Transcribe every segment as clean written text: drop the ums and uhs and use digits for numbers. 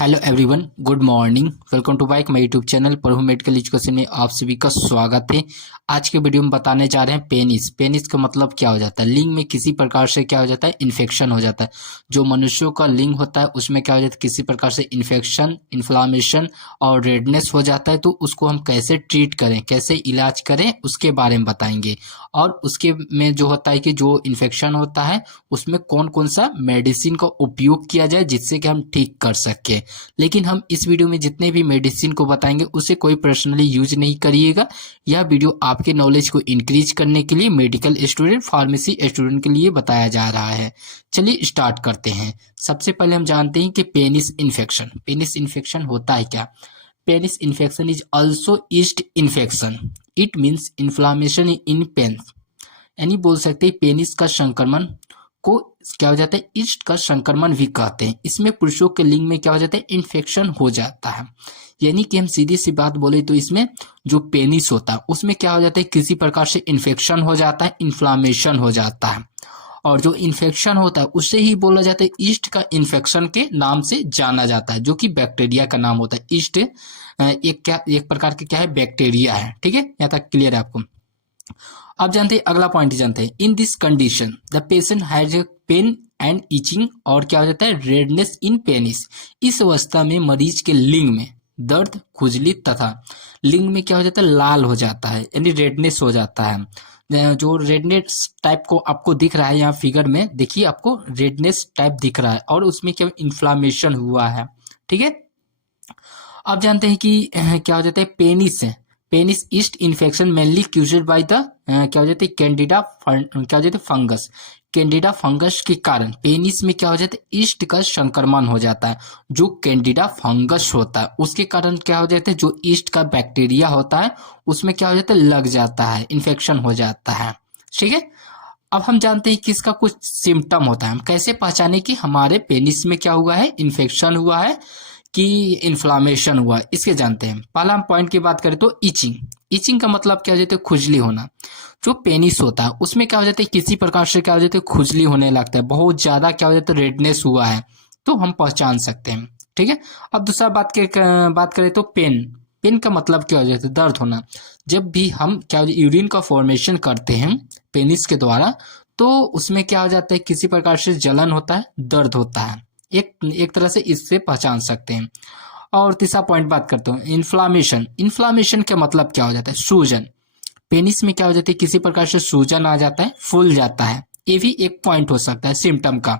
Hello everyone, good morning. Welcome to back my YouTube channel Prabhu medical education में आप सभी का स्वागत है। आज के वीडियो में बताने जा रहे हैं पेनिस। पेनिस का मतलब क्या हो जाता है? लिंग में किसी प्रकार से क्या हो जाता है? इन्फेक्शन हो जाता है। जो मनुष्यों का लिंग होता है उसमें क्या हो जाता है? किसी प्रकार से इन्फेक्शन, इन्फ्लामेशन और रेडनेस हो जाता है। तो उसको हम कैसे ट्रीट करें, कैसे इलाज करें, उसके बारे में बताएंगे। और उसके में जो होता है कि जो इन्फेक्शन होता है उसमें कौन कौन सा मेडिसिन का उपयोग किया जाए जिससे कि हम ठीक कर सकें। लेकिन हम इस वीडियो में जितने भी मेडिसिन को बताएंगे उसे कोई पर्सनली यूज नहीं करिएगा। यह वीडियो आपके नॉलेज को इंक्रीज करने के लिए मेडिकल स्टूडेंट, फार्मेसी स्टूडेंट के लिए बताया जा रहा है। चलिए स्टार्ट करते हैं। सबसे पहले हम जानते हैं कि पेनिस इन्फेक्शन। पेनिस इन्फेक्शन होता है क्या? Penis infection is also east infection. It means inflammation in penis. यानी बोल सकते हैं पेनिस का संक्रमण को क्या हो जाता है? ईस्ट का संक्रमण भी कहते हैं। इसमें पुरुषों के लिंग में क्या हो जाता है? इन्फेक्शन हो जाता है। यानी कि हम सीधी सी बात बोले तो इसमें जो पेनिस होता है उसमें क्या हो जाता है? किसी प्रकार से इन्फेक्शन हो जाता है, इन्फ्लामेशन हो जाता है। और जो इन्फेक्शन होता है उससे ही बोला जाता है ईस्ट का इन्फेक्शन के नाम से जाना जाता है, जो कि बैक्टीरिया का नाम होता है। ईस्ट एक प्रकार के क्या है? बैक्टीरिया है। ठीक है, यहाँ तक क्लियर है आपको? अब जानते हैं अगला पॉइंट जानते हैं। In this condition the patient has a pain and itching और क्या हो जाता है? Redness in penis. इस अवस्था में मरीज के लिंग में दर्द, खुजली तथा लिंग में क्या हो जाता है? लाल हो जाता है, यानी रेडनेस हो जाता है। जो रेडनेस टाइप को आपको दिख रहा है यहाँ फिगर में, देखिए आपको रेडनेस टाइप दिख रहा है और उसमें क्या इन्फ्लामेशन हुआ है। ठीक है, अब जानते हैं कि क्या हो जाता है? पेनिस है, penis yeast infection mainly caused by the क्या हो जाता है? कैंडिडा क्या हो जाता है? फंगस। कैंडिडा फंगस के कारण पेनिस में क्या हो जाता है? ईस्ट का संक्रमण हो जाता है। जो कैंडिडा फंगस होता है उसके कारण क्या हो जाता है? जो ईस्ट का बैक्टीरिया होता है उसमें क्या हो जाता है? लग जाता है, इन्फेक्शन हो जाता है। ठीक है, अब हम जानते हैं कि इसका कुछ सिम्टम होता है। हम कैसे पहचाने कि हमारे पेनिस में क्या हुआ है? इन्फेक्शन हुआ है कि इन्फ्लामेशन हुआ, इसके जानते हैं। पहला हम पॉइंट की बात करें तो इचिंग। इचिंग का मतलब क्या हो जाता है? खुजली होना। जो पेनिस होता है उसमें क्या हो जाता है? किसी प्रकार से क्या हो जाता है? खुजली होने लगता है, बहुत ज्यादा क्या हो जाता है? रेडनेस हुआ है, तो हम पहचान सकते हैं। ठीक है, अब दूसरा बात करें तो पेन। पेन का मतलब क्या हो जाता है? दर्द होना। जब भी हम क्या यूरिन का फॉर्मेशन करते हैं पेनिस के द्वारा, तो उसमें क्या हो जाता है? किसी प्रकार से जलन होता है, दर्द होता है। एक तरह से इससे पहचान सकते हैं। और तीसरा पॉइंट बात करता हूँ, इन्फ्लामेशन। इन्फ्लामेशन का मतलब क्या हो जाता है? सूजन। पेनिस में क्या हो जाती है? किसी प्रकार से सूजन आ जाता है, फूल जाता है। ये भी एक पॉइंट हो सकता है सिम्टम का।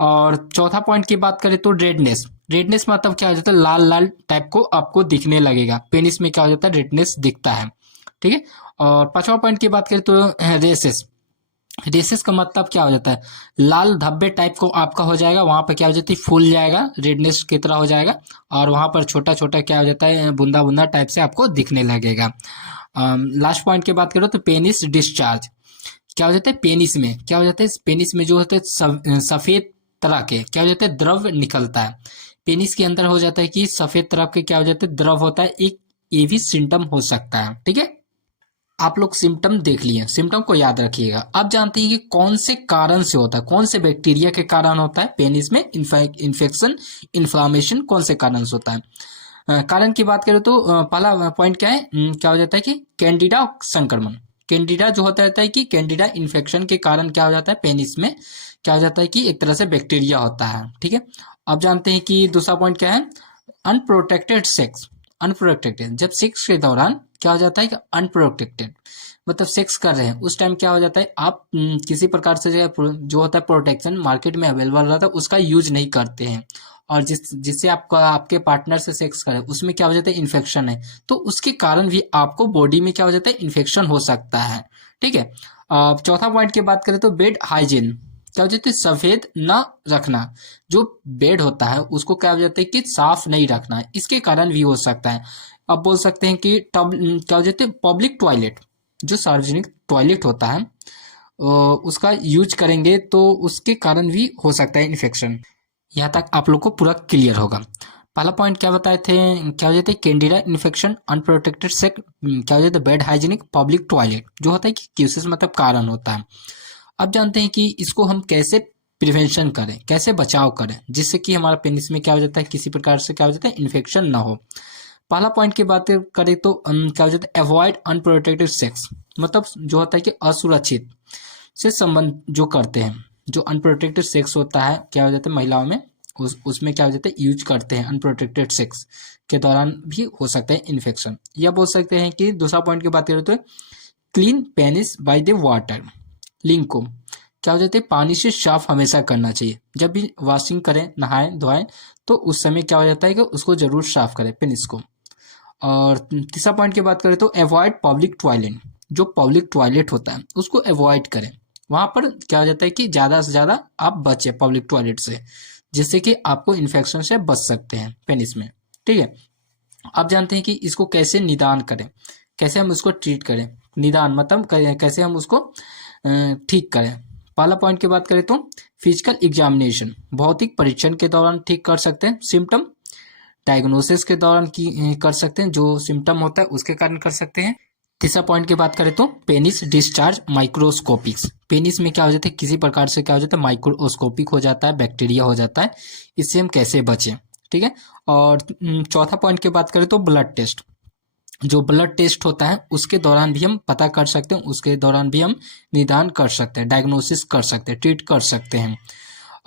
और चौथा पॉइंट की बात करें तो रेडनेस। रेडनेस मतलब क्या हो जाता है? लाल लाल टाइप को आपको दिखने लगेगा। पेनिस में क्या हो जाता है? रेडनेस दिखता है। ठीक है, और पांचवा पॉइंट की बात करें तो रेसेस। रेसेस का मतलब क्या हो जाता है? लाल धब्बे टाइप को आपका हो जाएगा, वहां पर क्या हो जाती है? फूल जाएगा, रेडनेस की तरह हो जाएगा। और वहां पर छोटा छोटा क्या हो जाता है? बूंदा बूंदा टाइप से आपको दिखने लगेगा। लास्ट पॉइंट की बात करो तो पेनिस डिस्चार्ज। क्या हो जाता है? पेनिस में क्या हो जाता है? पेनिस में जो होता है सफेद तरह के क्या हो जाता है? द्रव निकलता है। पेनिस के अंदर हो जाता है कि सफेद तरह के क्या हो जाते हैं? द्रव होता है। एक ये भी सिम्टम हो सकता है। ठीक है, आप लोग सिम्टम देख लिए, सिम्टम को याद रखिएगा। अब जानते हैं कि कौन से कारण से होता है, कौन से बैक्टीरिया के कारण होता है पेनिस में इन्फेक्शन, इन्फ्लामेशन कौन से कारण से होता है। कारण की बात करें तो पहला पॉइंट क्या है? क्या हो जाता है कि कैंडिडा संक्रमण। कैंडिडा जो होता रहता है कि कैंडिडा इन्फेक्शन के कारण क्या हो जाता है? पेनिस में क्या हो जाता है कि एक तरह से बैक्टीरिया होता है। ठीक है, अब जानते हैं कि दूसरा पॉइंट क्या है? Unprotected sex. अनप्रोटेक्टेड, जब सेक्स के दौरान क्या हो जाता है कि अनप्रोटेक्टेड मतलब सेक्स कर रहे हैं उस टाइम क्या हो जाता है? आप किसी प्रकार से जो होता है प्रोटेक्शन मार्केट में अवेलेबल रहता है उसका यूज नहीं करते हैं। और जिससे आपका आपके पार्टनर से सेक्स करे उसमें क्या हो जाता है? इन्फेक्शन है, तो उसके कारण भी आपको बॉडी में क्या हो जाता है? इन्फेक्शन हो सकता है। ठीक है, चौथा पॉइंट की बात करें तो बेड हाइजीन। क्या हो जाता है? सफेद न रखना। जो बेड होता है उसको क्या हो जाता है कि साफ नहीं रखना, इसके कारण भी हो सकता है। अब बोल सकते हैं कि क्या हो जाते हैं? पब्लिक टॉयलेट, जो सार्वजनिक टॉयलेट होता है उसका यूज करेंगे तो उसके कारण भी हो सकता है इन्फेक्शन। यहाँ तक आप लोग को पूरा क्लियर होगा। पहला पॉइंट क्या बताए थे? क्या हो जाता है? कैंडिडा इन्फेक्शन, अनप्रोटेक्टेड सेक्स, क्या हो जाता है? बेड हाइजीनिक, पब्लिक टॉयलेट जो होता है कि केसेस मतलब कारण होता है। अब जानते हैं कि इसको हम कैसे प्रिवेंशन करें, कैसे बचाव करें, जिससे कि हमारा पेनिस में क्या हो जाता है, किसी प्रकार से क्या हो जाता है, इन्फेक्शन ना हो। पहला पॉइंट की बात करें तो क्या हो जाता है, अवॉइड अनप्रोटेक्टेड सेक्स। मतलब जो होता है कि असुरक्षित से संबंध जो करते हैं, जो अनप्रोटेक्टेड सेक्स होता है क्या हो जाता है महिलाओं में, उसमें क्या हो जाता है, यूज करते हैं अनप्रोटेक्टेड सेक्स के दौरान भी हो सकता है इन्फेक्शन। या बोल सकते हैं कि दूसरा पॉइंट की बात करें तो clean penis by the water. लिंग को क्या हो जाता है, पानी से साफ हमेशा करना चाहिए। जब भी वॉशिंग करें, नहाएं धोएं, तो उस समय क्या हो जाता है कि उसको जरूर साफ करें पेनिस को। और तीसरा पॉइंट की बात करें तो अवॉइड पब्लिक टॉयलेट। जो पब्लिक टॉयलेट होता है उसको अवॉइड करें। वहां पर क्या हो जाता है कि ज़्यादा से ज़्यादा आप बचें पब्लिक टॉयलेट से, जिससे कि आपको इन्फेक्शन से बच सकते हैं पेनिस में। ठीक है, आप जानते हैं कि इसको कैसे निदान करें, कैसे हम उसको ट्रीट करें। निदान मतलब कैसे हम उसको ठीक करें। पहला पॉइंट की बात करें तो फिजिकल एग्जामिनेशन, भौतिक परीक्षण के दौरान ठीक कर सकते हैं। सिम्टम डायग्नोसिस के दौरान की कर सकते हैं, जो सिम्टम होता है उसके कारण कर सकते हैं। तीसरा पॉइंट की बात करें तो पेनिस डिस्चार्ज माइक्रोस्कोपिक्स। पेनिस में क्या हो जाता है, किसी प्रकार से क्या हो जाता है, माइक्रोस्कोपिक हो जाता है, बैक्टीरिया हो जाता है, इससे हम कैसे बचें। ठीक है, और चौथा पॉइंट की बात करें तो ब्लड टेस्ट। जो ब्लड टेस्ट होता है उसके दौरान भी हम पता कर सकते हैं, उसके दौरान भी हम निदान कर सकते हैं, डायग्नोसिस कर सकते हैं, ट्रीट कर सकते हैं।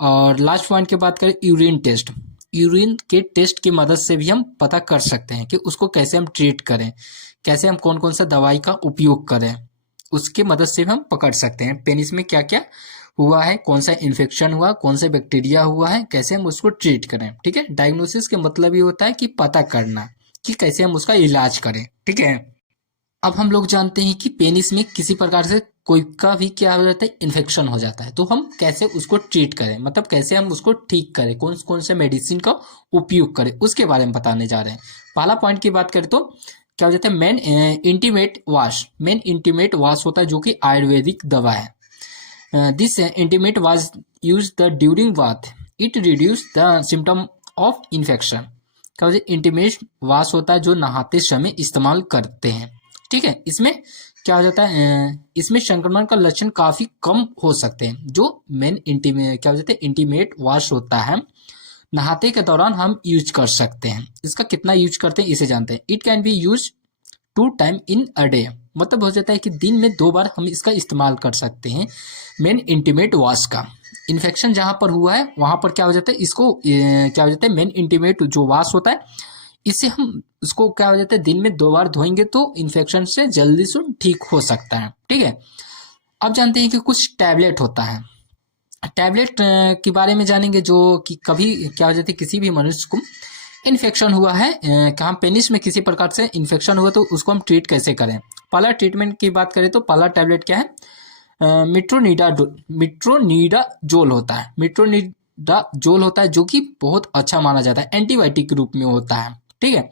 और लास्ट पॉइंट की बात करें यूरिन टेस्ट। यूरिन के टेस्ट की मदद से भी हम पता कर सकते हैं कि उसको कैसे हम ट्रीट करें, कैसे हम कौन कौन सा दवाई का उपयोग करें, उसकी मदद से भी हम पकड़ सकते हैं पेनिस में क्या क्या हुआ है, कौन सा इन्फेक्शन हुआ, कौन सा बैक्टीरिया हुआ है, कैसे हम उसको ट्रीट करें। ठीक है, डायग्नोसिस के मतलब ये होता है कि पता करना कि कैसे हम उसका इलाज करें। ठीक है, अब हम लोग जानते हैं कि पेनिस में किसी प्रकार से कोई का भी क्या हो जाता है, इन्फेक्शन हो जाता है, तो हम कैसे उसको ट्रीट करें, मतलब कैसे हम उसको ठीक करें, कौन कौन से मेडिसिन का उपयोग करें, उसके बारे में बताने जा रहे हैं। पहला पॉइंट की बात करें तो क्या हो जाता है, main intimate wash. Main intimate wash होता है जो कि आयुर्वेदिक दवा है। This intimate wash use the during bath, it reduce the symptom of infection. क्या होता है, इंटीमेट वॉश होता है जो नहाते समय इस्तेमाल करते हैं। ठीक है, इसमें क्या हो जाता है, इसमें संक्रमण का लक्षण काफी कम हो सकते हैं। जो मेन इंटीमेट क्या हो जाता है, इंटीमेट वॉश होता है, नहाते के दौरान हम यूज कर सकते हैं। इसका कितना यूज करते हैं इसे जानते हैं। It can be use 2 time in a day. मतलब हो जाता है कि दिन में 2 बार हम इसका इस्तेमाल कर सकते हैं मेन इंटीमेट वॉश का। इन्फेक्शन जहां पर हुआ है वहां पर क्या हो जाता है, इसको क्या हो जाता है, मेन इंटीमेट जो वॉश होता है, इससे हम उसको क्या हो जाता है, दिन में 2 बार धोएंगे तो इन्फेक्शन से जल्दी से ठीक हो सकता है। ठीक है, अब जानते हैं कि कुछ टैबलेट होता है। टैबलेट के बारे में जानेंगे, जो कि कभी क्या हो जाता है, किसी भी मनुष्य को इन्फेक्शन हुआ है, कहाँ पेनिस में किसी प्रकार से इन्फेक्शन हुआ, तो उसको हम ट्रीट कैसे करें। पहला ट्रीटमेंट की बात करें तो पहला टैबलेट क्या है, मिट्रोनिडाजोल होता है। मिट्रोनिडाजोल होता है जो कि बहुत अच्छा माना जाता है, एंटीबायोटिक के रूप में होता है। ठीक है,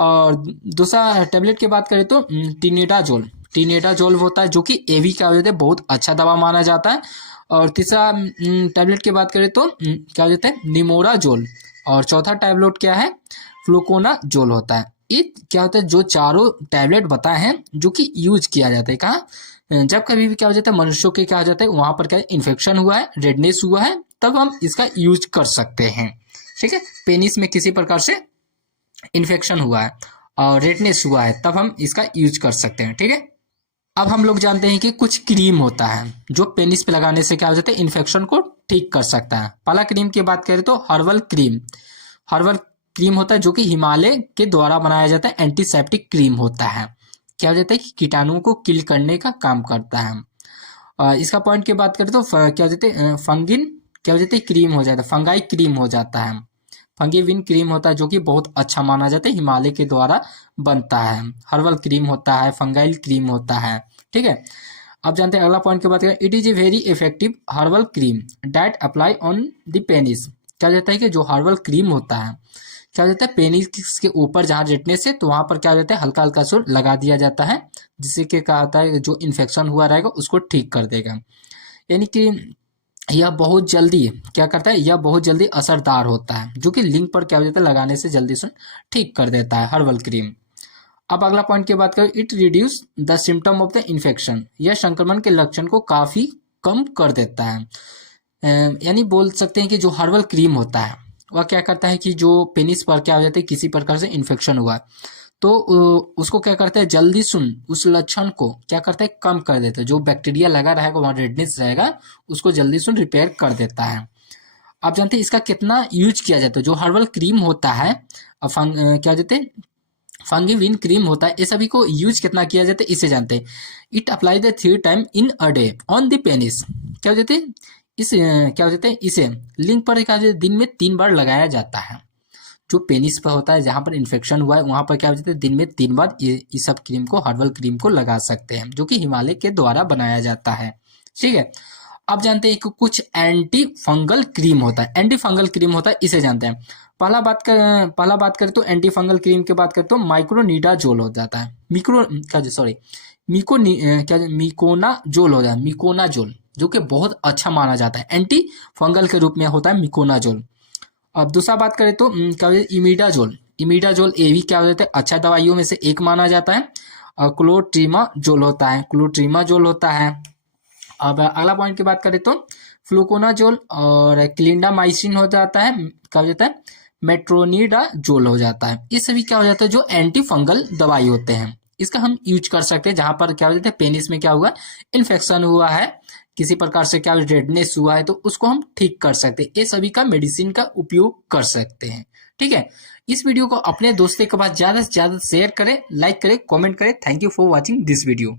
और दूसरा टैबलेट की बात करें तो टिनेडाजोल। टिनेडाजोल होता है जो कि एवी क्या हो जाता है, बहुत अच्छा दवा माना जाता है। और तीसरा टैबलेट की बात करें तो क्या हो जाता है, निमोराजोल। और चौथा टैबलेट क्या है, फ्लूकोनाजोल होता है। ये क्या होता है, जो चारों टैबलेट बताए हैं जो कि यूज किया जाता है कहाँ, जब कभी भी क्या हो जाता है, मनुष्यों के क्या हो जाता है, वहां पर क्या इन्फेक्शन हुआ है, रेडनेस हुआ है, तब हम इसका यूज कर सकते हैं। ठीक है, पेनिस में किसी प्रकार से इन्फेक्शन हुआ है और रेडनेस हुआ है, तब हम इसका यूज कर सकते हैं। ठीक है, अब हम लोग जानते हैं कि कुछ क्रीम होता है जो पेनिस पे लगाने से क्या हो जाता है, इन्फेक्शन को ठीक कर सकता है। पहला क्रीम की बात करें तो हर्बल क्रीम। हर्बल क्रीम होता है जो कि हिमालय के द्वारा बनाया जाता है, एंटीसेप्टिक क्रीम होता है। क्या हो जाता है कि कीटाणुओं को किल करने का काम करता है। इसका पॉइंट की बात करें तो क्या हो जाता है, फंगिन क्या हो जाता है, क्रीम हो जाता है, फंगाई क्रीम हो जाता है। फंगीविन क्रीम होता है जो कि बहुत अच्छा माना जाता है, हिमालय के द्वारा बनता है। हर्बल क्रीम होता है, फंगाइल क्रीम होता है। ठीक है, अब जानते हैं अगला पॉइंट की बात करें, it is a very effective herbal cream that apply on the penis. क्या जाता है कि जो हर्बल क्रीम होता है, क्या जाता है, पेनिस के ऊपर जहाँ रेटनेस है तो वहां पर क्या जाता है, हल्का हल्का सा लगा दिया जाता है, जिससे कि क्या होता है, जो इन्फेक्शन हुआ रहेगा उसको ठीक कर देगा। यानी कि यह बहुत जल्दी क्या करता है, यह बहुत जल्दी असरदार होता है, जो कि लिंग पर क्या हो जाता है, लगाने से जल्दी से ठीक कर देता है हर्बल क्रीम। अब अगला पॉइंट की बात करें, it reduce the symptom of the infection. यह संक्रमण के लक्षण को काफी कम कर देता है। यानी बोल सकते हैं कि जो हर्बल क्रीम होता है वह क्या करता है कि जो पेनिस पर क्या हो जाता है, किसी प्रकार से इन्फेक्शन हुआ तो उसको क्या करता है, जल्दी सुन उस लक्षण को क्या करता है, कम कर देता है। जो बैक्टीरिया लगा रहेगा वहाँ रेडनेस रहेगा, उसको जल्दी सुन रिपेयर कर देता है। आप जानते हैं इसका कितना यूज किया जाता है। जो हर्बल क्रीम होता है क्या कहते हैं, फंगीविन क्रीम होता है, ये सभी को यूज कितना किया जाता है इसे जानते हैं। It apply the 3 time in a day on the penis. क्या हो जाते हैं क्या हो जाते हैं, इसे लिंक पर क्या दिन में 3 बार लगाया जाता है। जो पेनिस पर होता है, जहाँ पर इन्फेक्शन हुआ है वहां पर क्या हो जाता है, दिन में 3 बार इस सब क्रीम को, हर्बल क्रीम को लगा सकते हैं, जो कि हिमालय के द्वारा बनाया जाता है। ठीक है। अब जानते हैं कि कुछ एंटी फंगल क्रीम होता है। एंटी फंगल क्रीम होता है, इसे जानते हैं। पहला बात करें तो एंटी फंगल क्रीम की बात करें तो माइक्रोनिडाजोल हो जाता है। मिकोनाजोल हो जाता है, मिकोनाजोल, जो कि बहुत अच्छा माना जाता है, एंटी फंगल के रूप में होता है मिकोनाजोल। अब दूसरा बात करें तो क्या हो जाता है, इमिडाजोल। इमिडाजोल ये भी क्या हो जाता है, अच्छा दवाइयों में से एक माना जाता है। और क्लोट्रीमाजोल होता है, क्लोट्रीमाजोल होता है। अब अगला पॉइंट की बात करें तो फ्लूकोनाजोल और क्लिंडामाइसिन हो जाता है, क्या हो जाता है, मेट्रोनिडाजोल हो जाता है। ये सभी क्या हो जाता है, जो एंटी फंगल दवाई होते हैं, इसका हम यूज कर सकते हैं जहां पर क्या हो जाता है, पेनिस में क्या हुआ, इन्फेक्शन हुआ है, किसी प्रकार से क्या रेडनेस हुआ है, तो उसको हम ठीक कर सकते हैं। ये सभी का मेडिसिन का उपयोग कर सकते हैं। ठीक है। इस वीडियो को अपने दोस्तों के पास ज्यादा से ज्यादा शेयर करें, लाइक करें, कमेंट करें। Thank you for watching this video.